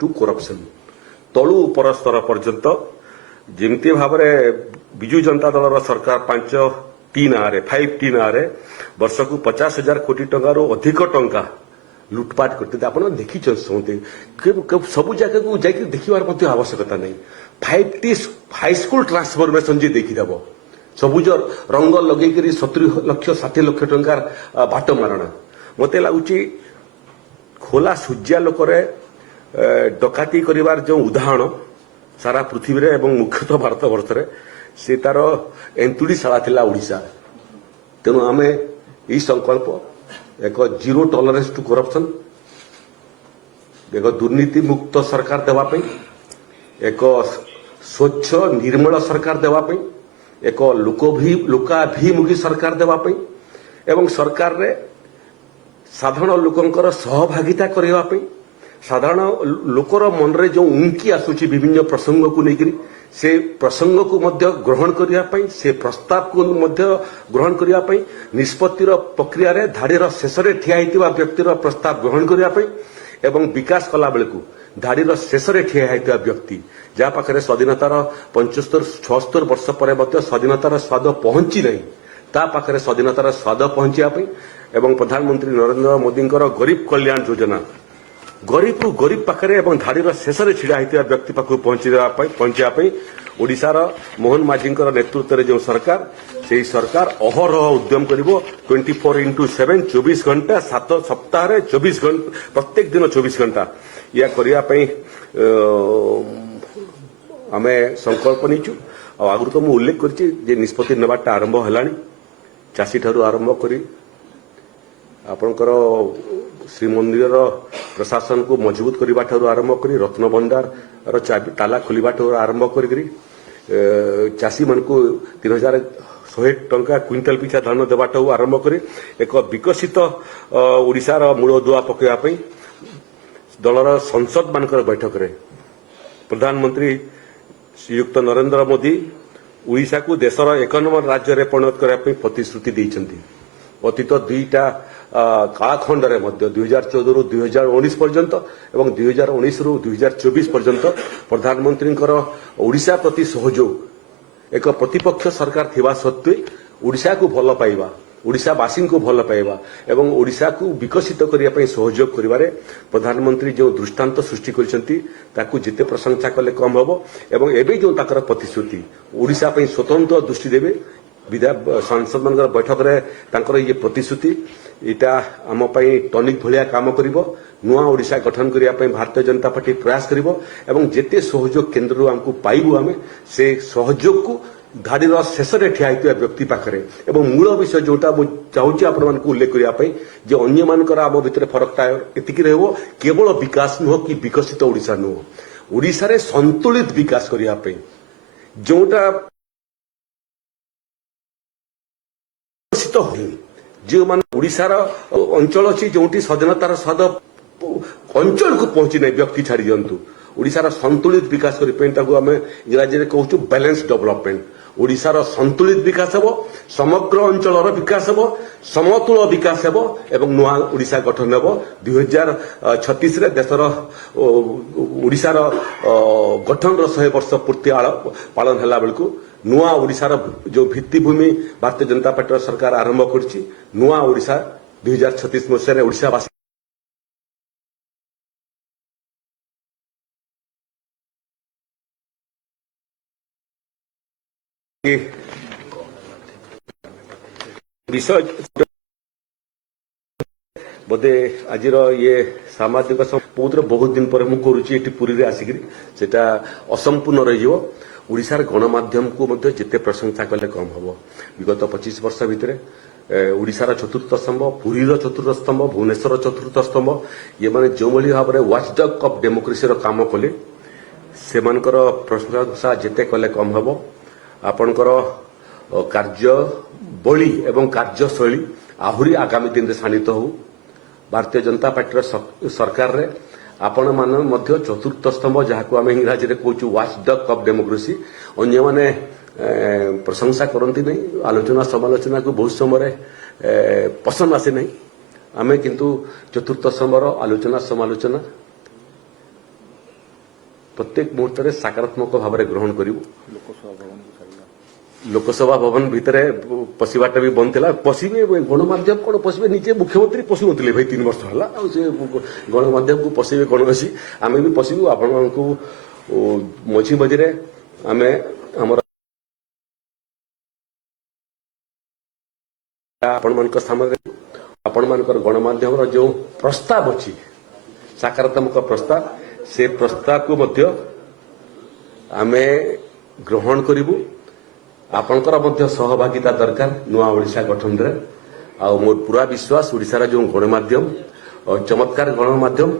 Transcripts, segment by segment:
To corruption तलु उपर स्तर पर्यंत जमी भाव विजु जनता दल सरकार 5T ना 5T ना वर्ष को 50,000 कोटी टंकार अधिक टंका लुटपाट करते आप देखी समझते सब जगह को जाकर देखार आवश्यकता नहीं 5T हाईस्कूल ट्रांसफॉर्मेशन जी देखीदेव सबुज रंग लगे 70 लक्ष 60 लक्ष टंकार बाट मारणा मत लगुच खोला सूर्यालोक डकाती करिवार जो उदाहरण सारा पृथ्वी रे एवं मुख्यतः भारत वर्ष रे से तार एंतुड़ी शाला थिला ओडिशा तेणु आमे ई संकल्प एक जीरो टॉलरेंस टू करप्शन एक दुर्नीति मुक्त सरकार देवा पई एक स्वच्छ निर्मल सरकार देवा पई एक लोकाभिमुखी सरकार देवा पई एवं सरकार रे साधारण लोकंकर सहभागिता करबा पई साधारण लोकर मन रे जो उंकी आसुची विभिन्न प्रसंग को लेकरी से प्रसंग को मध्य ग्रहण करिया पई से प्रस्ताव को मध्य ग्रहण करिया पई निष्पत्तिर प्रक्रिया रे धाड़ीर शेष रे ठिया हितिबा व्यक्तिर प्रस्ताव ग्रहण करिया पई एवं विकास कला बेलकु धाड़ीर शेष रे ठिया हितिबा व्यक्ति जा पाखरे स्वाधीनतार 75-76 वर्ष पर मध्य स्वाधीनतार स्वाद पहुंची नहीं ता पाखरे स्वाधीनतार स्वाद पहुंचिया पई एवं प्रधानमंत्री नरेंद्र मोदी गरीब कल्याण योजना गरीब रु गरीब पाखरे एवं धाड़ीर शेष रे छिड़ा हितिबा व्यक्ति पाखु पहुंचापी ओडिशार मोहन माझी नेतृत्व में जो सरकार से सरकार अहरह उद्यम करिवो 24/7 24 घंटा 7 सप्ताह 24 घंटा प्रत्येक दिन 24 घंटा या करिया पई आमे संकल्प नीचु आगु तो मु उल्लेख करछि जे निष्पत्ति नेबाटा आरंभ हलानी चासी ठारू आरंभ करी आपणकर श्रीमंदिर प्रशासन को मजबूत करने ठारू आरंभ करी रत्न भंडार ताला खोलिबा ठारू आरंभ करी चाषी मान को 3,100 टंका क्विंटाल पिछा धान देवा ठारू आरंभ करी एक विकसित ओडिशार मूल दुआ पकड़ा दलर संसद मानकर बैठक रे प्रधानमंत्री श्रीयुक्त नरेंद्र मोदी ओडिशा को देशर 1 नंबर राज्य रे परिणत करने प्रतिश्रुति देइछन्ती अतीत दुईटा कालखंड रे मध्य 2014 रु 2019 पर्यंत एवं 2019 रु 2024 पर्यंत प्रधानमंत्री ओडिशा प्रति सहयोग एक प्रतिपक्ष सरकार थिबा सत्वे ओडिशा को भल पाइबा ओडिशावासी को भल पाइबा एवं ओडिशा को विकसित करिया पई सहयोग करिवारे प्रधानमंत्री जो दृष्टांत सृष्टि करिसंती ताकू जिते प्रशंसा कले कम हबो एवं एबे जो ताकर प्रतिश्रुति ओडिशा पई स्वतंत्र दृष्टि देबे सांसद मान बैठक रे तांकर ये प्रतिश्रुति इटा आम टनिक भलिया काम करिवो नुआ ओडिशा गठन करिया पई भारतीय जनता पार्टी प्रयास करिवो एवं जेते सहयोग केंद्र रु हमकु पाइबु आमे से सहयोग को धाड़ीर शेष रे ठिया हितिबा व्यक्ति पाखरे एवं मूल विषय जोटा मु चाहूची आपण मान को उल्लेख करिया पई जे अन्य मानकर आम भितर फरकटा एतिकी रहबो केवल विकास नुह कि विकसित ओडिशा नुह ओडिशा रे संतुलित विकास करिया पई जोटा जो मान ओडिशार अंचल अच्छी जो स्वाधीनतार स्वाद अंचल को पहुंची नहीं व्यक्ति छाड़ी दिंतु ओडिशार संतुलित विकास करने इंग्राजी में कहूँ बैलेंस डेवलपमेंट ओडिशार संतुलित विकास हेबो समग्र अंचलर विकास हेबो समतुल विकास हेबो एवं नुआ ओडिशा गठन हेबो 2036 रे देशर ओडिशार गठन 100 वर्ष पूर्ति पालन हला बेलकु नुआ ओडिशार जो भित्तिभूमि भारतीय जनता पार्टी सरकार आरंभ करछि नुआ ओडिशा 2036 मसीह रे ओडिशावासी विषय बोधे आज ये सामाजिक बहुत दिन पर मुझे पुरी रे आसिक सेटा असंपूर्ण रही ओडिशार गणमाध्यम को जिते प्रशंसा कले कम हम विगत 25 वर्ष भितर ओडिशार चतुर्थ स्तंभ पुरीर चतुर्थ स्तंभ भुवनेश्वर चतुर्थ स्तंभ ये माने जो भाव में वाचडग ऑफ डेमोक्रेसी काम कले से प्रशंसा जिते कले कम हम आपणकर कार्य बली एवं कार्यशैली आहुरी आगामी दिन में शाणित हो भारतीय जनता पार्टी सरकार रे आपण मान मध्य चतुर्थ स्तंभ जहाँ को आम इंग्राजी में कहूँ वाचडग ऑफ डेमोक्रेसी अन्य माने प्रशंसा करती नहीं आलोचना समालोचना को बहुत समय पसंद आसे नहीं आमे किंतु चतुर्थ स्तंभर आलोचना समालोचना प्रत्येक मुहूर्त में सकारात्मक भाव में ग्रहण करूँ। लोकसभा भवन भितर पशिवाटा भी बंद था। पशिबे गणमाध्यम कौन पशिबे निजे मुख्यमंत्री पशु नथिले भाई 3 वर्ष है गणमाध्यम को पशिबे कौन अच्छी आम भी पशिबू आपण मझी मझे आम आम आपण मान आपण मान गणमाध्यम जो प्रस्ताव अच्छी सकारात्मक प्रस्ताव से प्रस्ताव को मध्य आम ग्रहण करूँ। आपणकर मध्य सहभागिता दरकार नुआ ओडिशा गठन रे आ मोर पूरा विश्वास ओडिशार जो गणमाध्यम चमत्कार गणमाध्यम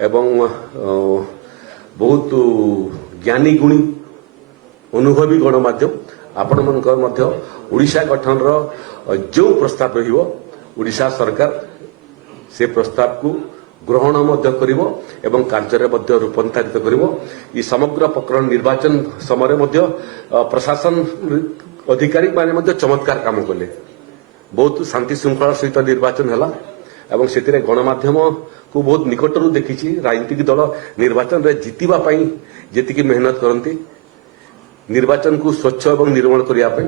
एवं बहुत ज्ञानी गुणी अनुभवी गणमाध्यम आपण मनकर मध्य ओडिशा गठन रो जो प्रस्ताव रहिबो ओडिशा सरकार से प्रस्ताव को ग्रहण मध्य करिवो एवं कार्य मध्य रूपांतरित करिवो। ई समग्र प्रकरण निर्वाचन समय मध्य प्रशासन अधिकारी माने मध्य चमत्कार काम कले बहुत शांति श्रृंखला सहित निर्वाचन हला एवं सेतिरे गणमाध्यम को बहुत निकटरू देखिछि। राजनीतिक दल निर्वाचन रे जितिबा पई जेतिकी मेहनत करंती निर्वाचन को स्वच्छ एवं निर्मल करिया पई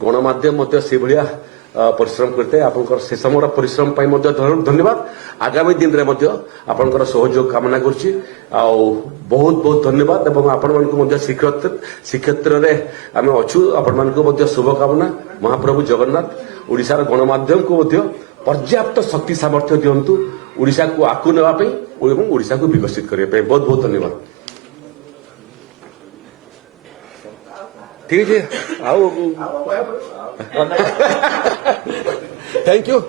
गणमाध्यम मध्य से भलिया परिश्रम करते आपनकर से समय परिश्रम पाई मध्य धन्यवाद। आगामी दिन रे मध्य आपनकर सहयोग कामना करछि आ बहुत बहुत धन्यवाद एवं आपण मान को मध्य श्रीक्षेत्र रे आमे अछु आपण मान को मध्य शुभकामना। महाप्रभु जगन्नाथ ओडिशार गणमाध्यम को मध्य पर्याप्त शक्ति सामर्थ्य दियंतु ओडिशा को आकु नेबा पई एवं ओडिशा को विकसित करिया पई बहुत बहुत धन्यवाद। ठीक है आओ थैंक यू।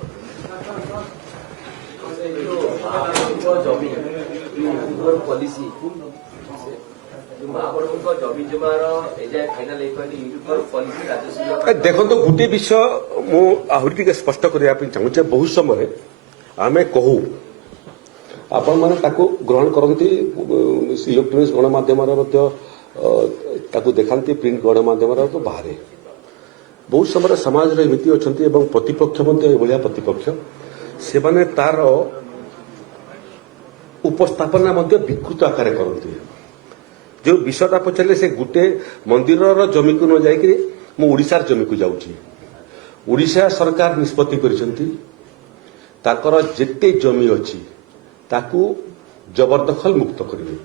देखो तो गोटे विषय मु आहरी स्पष्ट करने चाहूचे बहुत समय आम कहू आपण मैंने ग्रहण करती इलेक्ट्रोनिक्स गणमाध्यम देखाती प्रिंट गणमाध्यम तो बाहर बहुत समय समाज एमती अच्छा प्रतिपक्ष भाया प्रतिपक्ष से माने तार उपस्थापना विकृत आकार करती जो विषयटा पचारे से गोटे मंदिर जमी को न जाकि मु ओडिशार जमी को जाऊँगी ओडिशा सरकार निष्पत्ति कर जेते जमी अच्छी ताकू जबरदखल मुक्त करेंगे।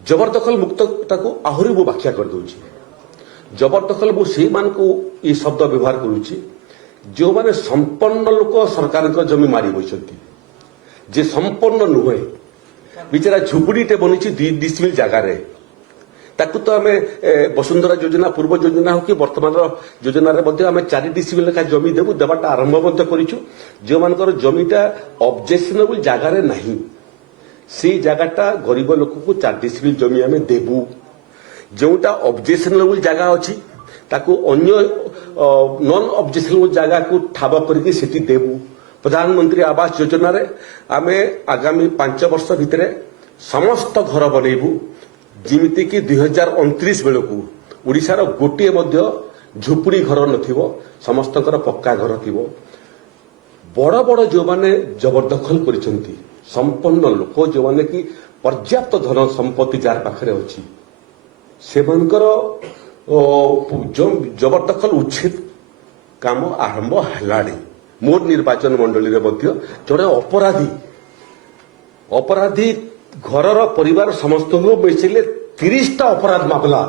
जबरदखल मुक्त ताकू आहरी वो व्याख्या कर दूची जबरदखल वो से मान को ये शब्द व्यवहार करुच्ची जो माने संपन्न लोक सरकार जमी मारी बसती जे संपन्न नुहे बिचारा झुपुड़ीटे बनी 2 डिसिमिल जगार ताकू तो आम वसुंधरा योजना पूर्व योजना हो कि वर्तमान योजना आम 4 डिसिमिल लेखा जमी देवु देवाटा आरंभ करूँ जो मानकर जमीटा ऑब्जेक्शनेबल जगार नहीं से जगहटा गरीब लोक को 4 डिसिमिल जमी आम देवु जोटा ऑब्जेक्शनेबल जगह अच्छी ताकू अन्य नॉन ऑब्जेक्शनेबल जगह को ठाब करके सेठी देवु। प्रधानमंत्री आवास योजना रे आमे आगामी 5 वर्ष भितर समस्त घर बनैबू जिमिति कि 2029 बेलू ओडिशार गोटे मध्य झुपुड़ी घर नथिबो समस्तकर पक्का घर थिबो। बड़ बड़ जो माने जबरदखल करिसंती संपन्न लोक जो माने कि पर्याप्त धन संपत्ति जार पाखरे अछि सेमानकर जबरदखल उच्छेद काम आरंभ हेलाणी। मोर निर्वाचन मंडली रे मध्य जड़े अपराधी घरर परिवार समस्त मिसिले 30टा अपराध मामला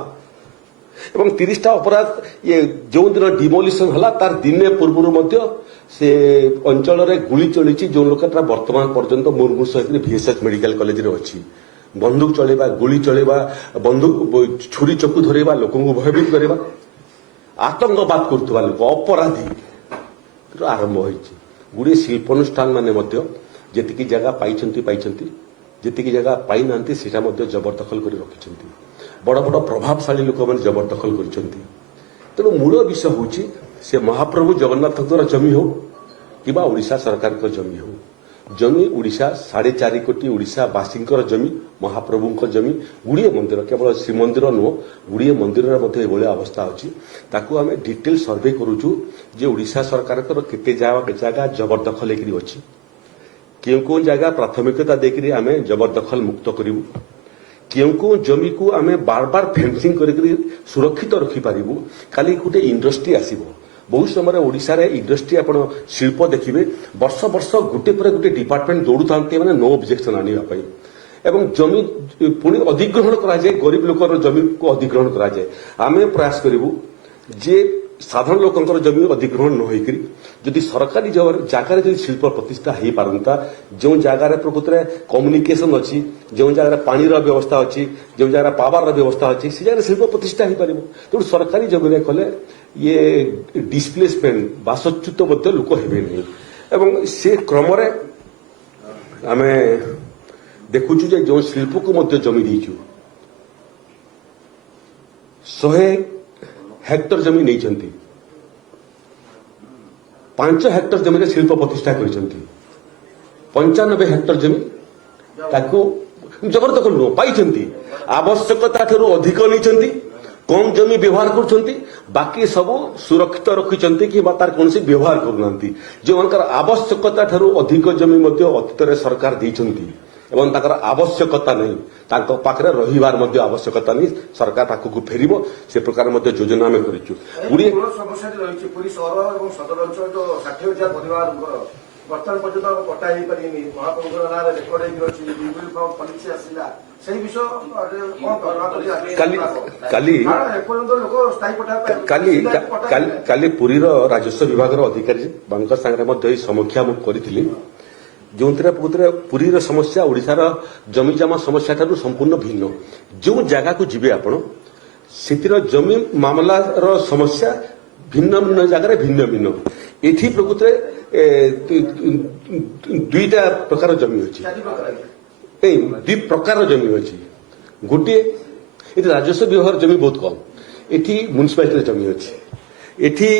एवं 30टा अपराध ये जो दिन डिमोलिशन हला तार दिने पूर्व मध्य से अंचल रे गुली चली जो लोकटा वर्तमान पर्यंत मुर्मू सहित VSH मेडिकल कॉलेज रे अच्छी बंदूक चलेबा गुली चलेबा बंदूक छुरी चकु धरेबा लोक भयभीत करवा आतंकवाद करथुवा लोक अपराधी आरंभ होइछि। गुड़े शिल्पानुष्ठान माने मध्य जेतिकी जगह पाइछंती जेतिकी जगह पाई नांती सेटा मध्य जबरदखल करि रखिछंती बड़ बड़ प्रभावशाली लोक माने जबरदखल करिछंती। तेणु मूल विषय होछि से महाप्रभु जगन्नाथଙ୍କର जमी हो किबा ओडिशा सरकारଙ୍କ जमी हो जमी ओडिशा 4.5 कोटी ओडिशावासीଙ୍କର जमी महाप्रभुଙ୍କ जमी गुड़िए मंदिर केवल श्रीमंदिर नुह गुड़िए मंदिर मध्य अवस्था अच्छी ताकू आम डिटेल सर्वे करुचु जे ओडिशा सरकार केते जगह जबरदखल अच्छी क्यों जगह प्राथमिकता देकर आम जबरदखल मुक्त करूँ केउ जमी को आम बार बार फेंसिंग करके सुरक्षित रखिपारू खाली गोटे इंडस्ट्री आसब बहुत समय ओडिशा इंडस्ट्री आप शिल्प देखिए वर्ष वर्ष गोटे पर गोटे डिपार्टमेंट दौड़ू था मैंने नो ऑब्जेक्शन आने एवं जमी पुणी अधिग्रहण कराए गरीब लोकर जमी को अधिग्रहण कराए आम प्रयास करूँ जे साधारण लोकंर जमी अधिग्रहण न होकर जदि सरकारी जगह जब शिल्प प्रतिष्ठा हो पारंता जो जगार प्रकृत में कम्युनिकेशन अच्छी जो जगह पानी व्यवस्था अच्छी जो जगह पावर व्यवस्था अच्छी से जगह शिल्प प्रतिष्ठा हो पार तेणु सरकारी जमी कले ये डिस्प्लेसमेंट बासच्युत लोक हे नहीं से क्रम आम देखुचु जो शिल्प को जमी देचु 100 हेक्टर जमी नहीं 5 हेक्टर जमी शिल्प प्रतिष्ठा कर 95 हेक्टर जमी जबरदखल नुह पाई आवश्यकता ठारू अधिक नहीं कम जमी व्यवहार कर बाकी सब सुरक्षित रखिंट कि तार कौन व्यवहार करना जो आवश्यकता ठारू अधिक जमी अतीत सरकार देती एवं ताकर आवश्यकता नहीं पाखरे रहिबार मध्य आवश्यकता नहीं सरकार ताकू फेरिबो से प्रकार मध्य योजना में करिछु पुरी समस्या रही पुरी शहर और सदर अंचल जो 60,000 परिवार वर्तमान पर्यंत पट्टा हो पारिनी महाप्रभुर नाम रेकर्ड हो पॉलिसी आसिला सही विषय काली पुरी राजस्व विभाग अधिकारी संगे समीक्षा करी जो पुरी समस्या ओडिशार जमीजमा समस्या ठारू संपूर्ण भिन्न जो जगह को जीवे आपण से जमी मामला समस्या भिन्न भिन्न जगह भिन्न भिन्न एठी प्रकृत दुईटा प्रकार जमी अच्छी दुई प्रकार जमी अच्छी गोटे ये राजस्व विभाग जमी बहुत कम एठी म्युनिसिपालिटी जमी अच्छी एठी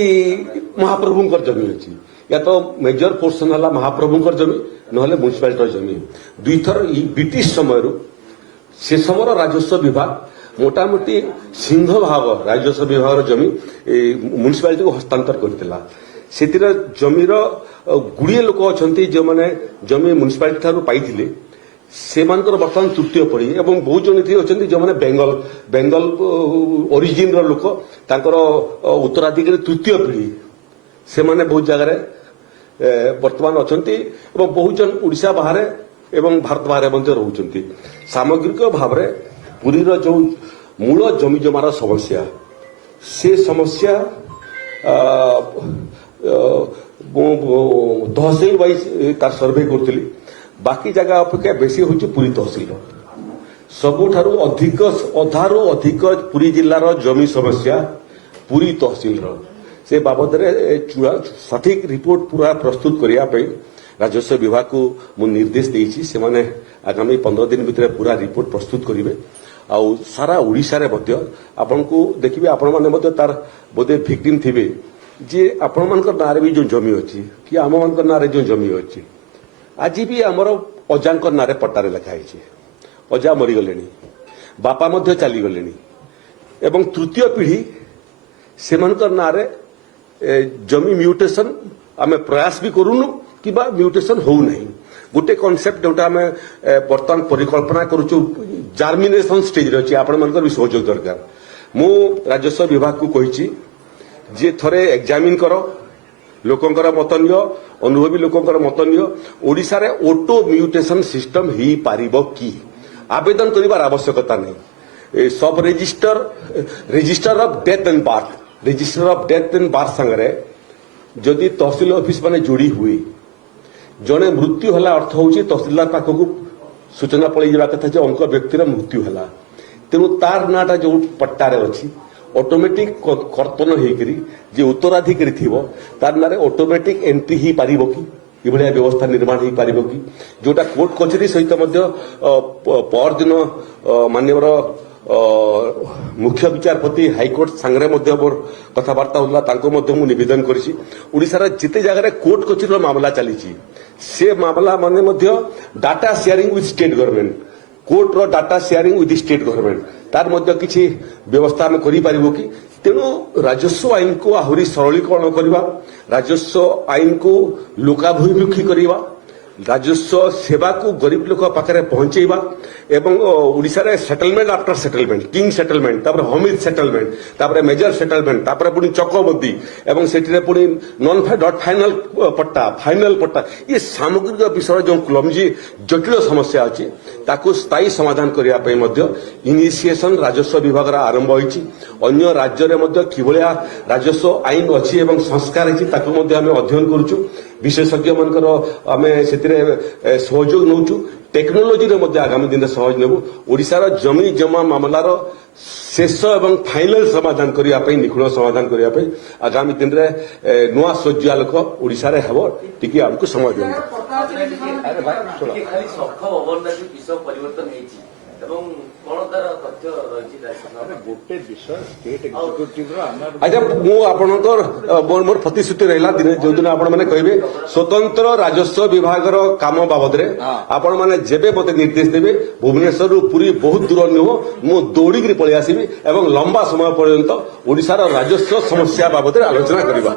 महाप्रभुंकर जमी अच्छी या तो मेजर पोर्सन है महाप्रभुंकर जमी ना म्युनिसिपालिटी जमी दुई थर ब्रिटिश समय से समय राजस्व विभाग मोटामोटी सिंह भाग राजस्व विभाग जमी म्युनिसिपालिटी को हस्तांतर करथिला सेतिर जमीर गुड़िए लोक अच्छा जो मैंने जमी म्युनिसिपालिटी ठारू पाइथिले सेमानकर वर्तमान तृतीय पढ़ी एवं बहुत जन अच्छा जो मैंने बेंगल ओरिजिन लोक उत्तराधिकारी तृतीय पीढ़ी से माने बहुत जगह वर्तमान अच्छा बहुत जन ओडिशा बाहर एवं भारत बाहर रोचंती सामग्रिक भाव में पुरीर जो मूल जमी जमार समस्या से समस्या तहसिल वाइज तार सर्वे करी बाकी जगह अपेक्षा बेसी होची पुरी तहसिल सबुठारु अधिक अधारू अधिक पुरी जिल्लार जमी समस्या पुरी तहसिल से बाबद सठिक रिपोर्ट पूरा प्रस्तुत करने राजस्व विभाग को मु निर्देश देइछि से माने आगामी 15 दिन भितर पूरा रिपोर्ट प्रस्तुत करिवे आ सारा ओडिशा रे मध्य आपन को देखिबे आपण माने मध्य तार बोधे विक्टिम थिबे जे आपण मानकर नारे भी जो जमी अछि कि आम मानकर नारे जो जमी अछि आज भी हमर अजांकर नारे पट्टारे लिखा है अजा मरी गलेनी बापा मध्य चली गलेनी एवं तृतीय पीढ़ी सेमानकर नारे जमी म्यूटेशन आम प्रयास भी करूनु कि म्यूटेशन हो नहीं गोटे कॉन्सेप्ट जोटा आम बर्तमान परिकल्पना करूँ जार्मिनेशन स्टेज रे आपण मानकर भी सहयोग दरकार मु राजस्व विभाग को कही जे थरे एग्जामिन कर लोकंकर मत नियो अनुभवी लोकंकर मत नियो ओडिशा रे ऑटो म्यूटेशन सिस्टम ही पारिबो कि आवेदन करिवार आवश्यकता नहीं सब register of death and birth register of death and birth संगे जदि तहसिल ऑफिस माने जोड़ी हुए जड़े मृत्यु है अर्थ हूँ तहसिलदार पाखक सूचना पलि जावा कथा जे अंक व्यक्तिर मृत्यु है तेणु तार नाटा जो पट्टारे अच्छी ऑटोमेटिक कर्तन होकर जे उत्तराधिकारी थी तार ना ऑटोमेटिक एंट्री ही पारिबो कि भाया व्यवस्था निर्माण हो पार कि जोटा कोर्ट कचेरी सहित परदिन माननीय मुख्य विचारपति हाईकोर्ट सांगे मोर कथबार्ता होता नवेदन करिशार जिते जगह कोर्ट कचेरी मामला चली से मामला माने data sharing with state government court रो data sharing with state government तार मध्य किसी व्यवस्था आम करें कि तेणु राजस्व आईन को आहरी सरलीकरण करवा राजस्व आईन को लोकाभिमुखी करवा ରାଜସ୍ୱ ସେବାକୁ ଗରିବ ଲୋକ ପାଖରେ ପହଞ୍ଚେଇବା ଏବଂ ଓଡ଼ିଶାରେ settlement after settlement king settlement ତାପରେ ହମିଦ ସେଟଲମେଣ୍ଟ ତାପରେ ମେଜର ସେଟଲମେଣ୍ଟ ତାପରେ ପୁଣି ଚକବନ୍ଦୀ ଏବଂ ସେଥିରେ ପୁଣି ନନ୍ ଡଟ୍ ଫାଇନାଲ ପଟ୍ଟା ଫାଇନାଲ ପଟ୍ଟା ଏ ସାମଗ୍ରିକ ବିଷୟ ଯେଉଁ କ୍ଲମଜି ଜଟିଳ ସମସ୍ୟା ଅଛି ତାକୁ ସ୍ଥାୟୀ ସମାଧାନ କରିବା ପାଇଁ ମଧ୍ୟ ଇନିସିଏସନ ରାଜସ୍ୱ ବିଭାଗର ଆରମ୍ଭ ହୋଇଛି ଅନ୍ୟ ରାଜ୍ୟରେ ମଧ୍ୟ କିଭଳିଆ ରାଜସ୍ୱ ଆଇନ ଅଛି ଏବଂ ସଂସ୍କାର ହେଇଛି ତାକୁ ମଧ୍ୟ ଆମେ ଅଧ୍ୟୟନ କରୁଛୁ ବିଶେଷଜ୍ଞ ମାନଙ୍କର ଆମେ ସେଥିରେ ସହଯୋଗ ନେଉଛୁ ଟେକ୍ନୋଲୋଜିରେ ମଧ୍ୟ ଆଗାମୀ ଦିନରେ ସହଯୋଗ ନେବୁ ଓଡ଼ିଶାର ଜମି ଜମା ମାମଲାର ଶେଷ ଏବଂ ଫାଇନାଲ ସମାଧାନ କରିବା ପାଇଁ ନିଖୁଣ ସମାଧାନ କରିବା ପାଇଁ ଆଗାମୀ ଦିନରେ ନୂଆ ଶଯ୍ୟାଲୋକ ଓଡ଼ିଶାରେ ହେବ ଟିକେ ଆମକୁ ସମୟ ଦିଅନ୍ତୁ ଖାଲି ସଖ ଅବନତି ବିଷୟ ପରିବର୍ତ୍ତନ ହେଇଛି ଏବଂ କଣ ତାର ତଥ୍ୟ ରହିଛି ଗୋଟେ ବିଷୟ ଷ୍ଟେଟ୍ ଏକ୍ଜିକ୍ୟୁଟିଭର ଆମର ଆଚ୍ଛା ମୁଁ ଆପଣଙ୍କର ମୋର ପ୍ରତିଶ୍ରୁତି ରହିଲା ଦିନେ ଯୋଉଦିନ ଆପଣମାନେ କହିବେ ସ୍ୱତନ୍ତ୍ର ରାଜସ୍ୱ ବିଭାଗର କାମ ବାବଦରେ ଆପଣମାନେ ଯେବେ ମୋତେ ନିର୍ଦ୍ଦେଶ ଦେବେ ଭୁବନେଶ୍ୱରରୁ ପୁରୀ ବହୁତ ଦୂର ନୁହଁ ମୁଁ ଦୌଡ଼ିକିରି ପଳେଇ ଆସିବି ଏବଂ ଲମ୍ବା ସମୟ ପର୍ଯ୍ୟନ୍ତ ଓଡ଼ିଶାର ରାଜସ୍ୱ ସମସ୍ୟା ବାବଦରେ ଆଲୋଚନା କରିବା